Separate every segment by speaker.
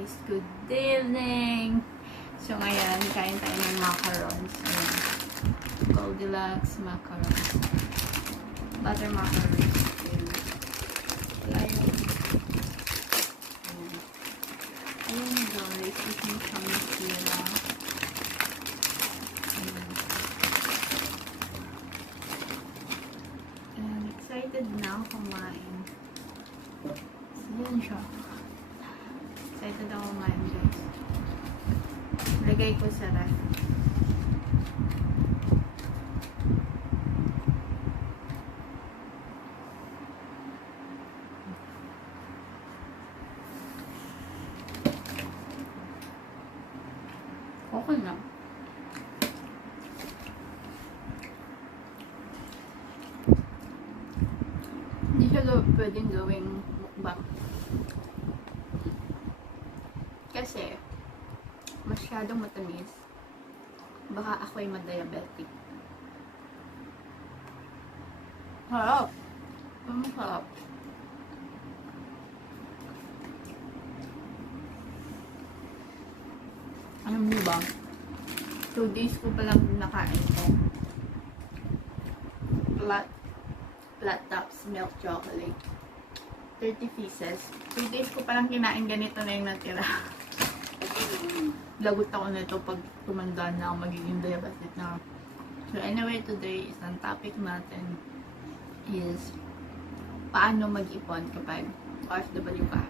Speaker 1: guys! Good evening! So ngayon, kain tayo ng macarons. Ayan. Goldilocks macarons. Butter macarons. Ayan. Ayan. Guys, yung siyang sila. Ayan. Ayan, excited na kumain. So, yan siya. Excited ako kumain guys. Lagay ko sa ref. Okay lang. Hindi siya pwedeng gawing mukbang. Kasi, masyadong matamis. Baka ako ay madiabetic. Harap! Ang sarap. Alam niyo ba? Two days ko palang nakain ko. Flat, flat tops milk chocolate. 30 pieces. Two days ko palang kinain ganito na yung natira. Lagot ako nito pag tumanda na ako magiging diabetic na. So anyway, today is ang topic natin is paano mag-ipon kapag OFW ka.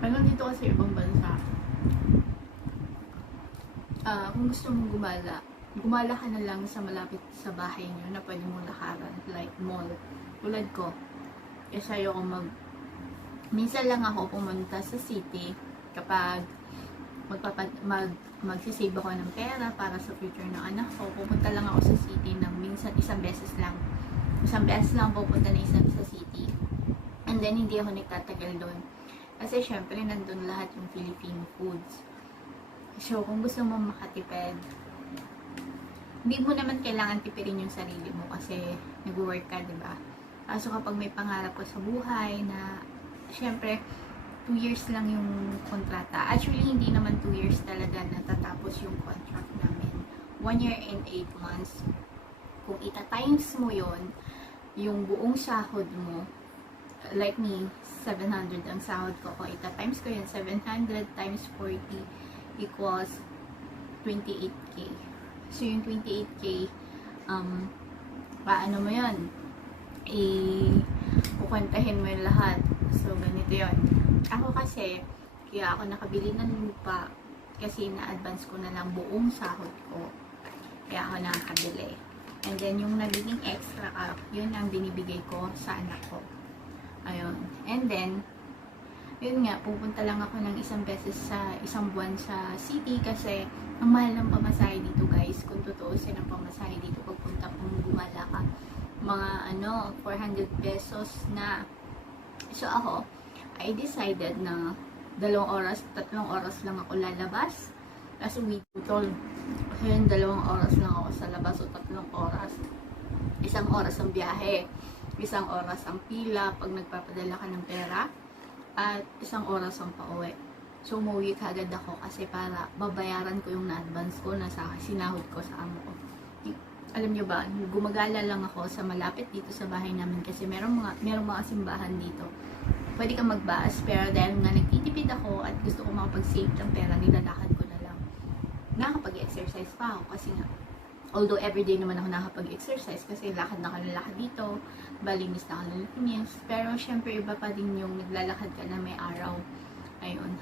Speaker 1: Pag nandito ka sa ibang bansa, ah kung gusto mong gumala, gumala ka na lang sa malapit sa bahay nyo na pwede mong lakaran, like mall. Tulad ko, kasi ayoko mag... Minsan lang ako pumunta sa city kapag magpapad, mag, magsisave ako ng pera para sa future ng anak ko. Pupunta lang ako sa city ng minsan isang beses lang. Isang beses lang pupunta na isang sa city. And then, hindi ako nagtatagal doon. Kasi, syempre, nandun lahat yung Filipino foods. So, kung gusto mo makatipid, hindi mo naman kailangan tipirin yung sarili mo kasi nag-work ka, di ba? Kaso kapag may pangarap ka sa buhay na, syempre, 2 years lang yung kontrata. Actually, hindi naman 2 years talaga natatapos yung contract namin. 1 year and 8 months. Kung ita-times mo yon yung buong sahod mo, like me, 700 ang sahod ko. Kung ita-times ko yun, 700 times 40 equals 28k. So, yung 28k, um, paano mo yun? I, kukwentahin mo yung lahat. So, ganito yon Ako kasi, kaya ako nakabili ng lupa kasi na-advance ko na lang buong sahod ko. Kaya ako nakakabili. And then, yung nagiging extra ka, yun ang binibigay ko sa anak ko. Ayun. And then, yun nga, pupunta lang ako ng isang beses sa isang buwan sa city kasi ang mahal ng pamasahe dito guys. Kung tutuusin ang pamasahe dito pagpunta kung gumala ka. Mga ano, 400 pesos na. So ako, I decided na dalawang oras, tatlong oras lang ako lalabas. Tapos uwi tol. Kasi yun, dalawang oras lang ako sa labas o tatlong oras. Isang oras ang biyahe. Isang oras ang pila pag nagpapadala ka ng pera at isang oras ang pauwi. So, umuwi kagad ako kasi para babayaran ko yung na-advance ko na sa sinahod ko sa amo ko. Alam nyo ba, gumagala lang ako sa malapit dito sa bahay namin kasi meron mga, meron mga simbahan dito. Pwede kang magbaas pero dahil nga nagtitipid ako at gusto ko makapag-save ng pera, nilalakad ko na lang. Nakakapag-exercise pa ako kasi nga although everyday naman ako nakapag-exercise kasi lakad na lakad dito, balinis na linis. Pero syempre iba pa din yung naglalakad ka na may araw. Ayun.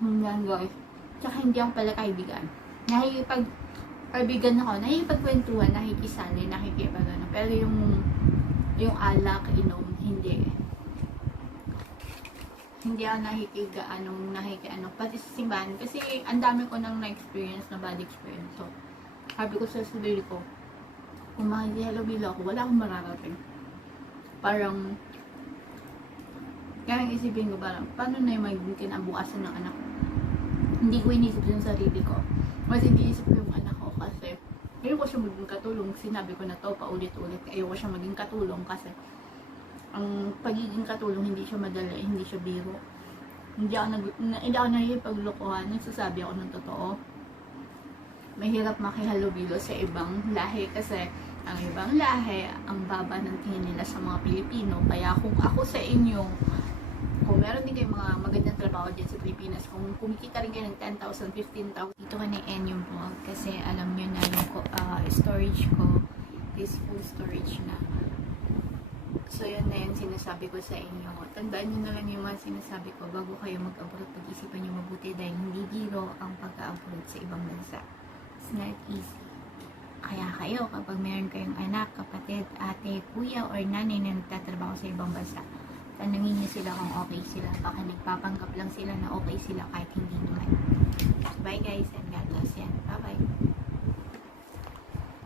Speaker 1: Yan guys. Tsaka hindi ako pala kaibigan. Nakikipag kaibigan ako, nakikipagkwentuhan, nakikisali, nakikipagano. Pero yung yung alak, inom, hindi. Hindi ako nakikiga, anong nakikiano, pati sa simbahan. Kasi ang dami ko nang na-experience na bad experience. So, sabi ko sa sarili ko, kung makikihalo-bilo ako, wala akong mararating. Parang, kaya isipin ko parang, paano na yung magiging kinabukasan ng anak ko? Hindi ko inisip yung sarili ko. Mas iniisip ko yung anak ko kasi, ayoko siya maging katulong. Sinabi ko na to paulit-ulit. Ayoko siya maging katulong kasi, ang pagiging katulong hindi siya madali, hindi siya biro. Hindi ako, nag, na- hindi ako nakikipaglokohan. Nagsasabi ako ng totoo. Mahirap makihalubilo sa ibang lahi kasi ang ibang lahi, ang baba ng tingin nila sa mga Pilipino. Kaya kung ako sa inyo, kung meron din kayong mga magandang trabaho dyan sa Pilipinas, kung kumikita rin kayo ng 10,000, 15,000, dito ka na-end yung vlog kasi alam nyo na yung ah, storage ko is full storage na. So, yun na yung sinasabi ko sa inyo. Tandaan nyo na lang yung mga sinasabi ko bago kayo mag-abroad. Pag-isipan nyo mabuti dahil hindi biro ang pag-abroad sa ibang bansa. It's not easy. Kaya kayo, kapag meron kayong anak, kapatid, ate, kuya, or nanay na nagtatrabaho sa ibang bansa, tanungin nyo sila kung okay sila. Baka nagpapanggap lang sila na okay sila kahit hindi naman. Bye guys and God bless yan. Bye-bye.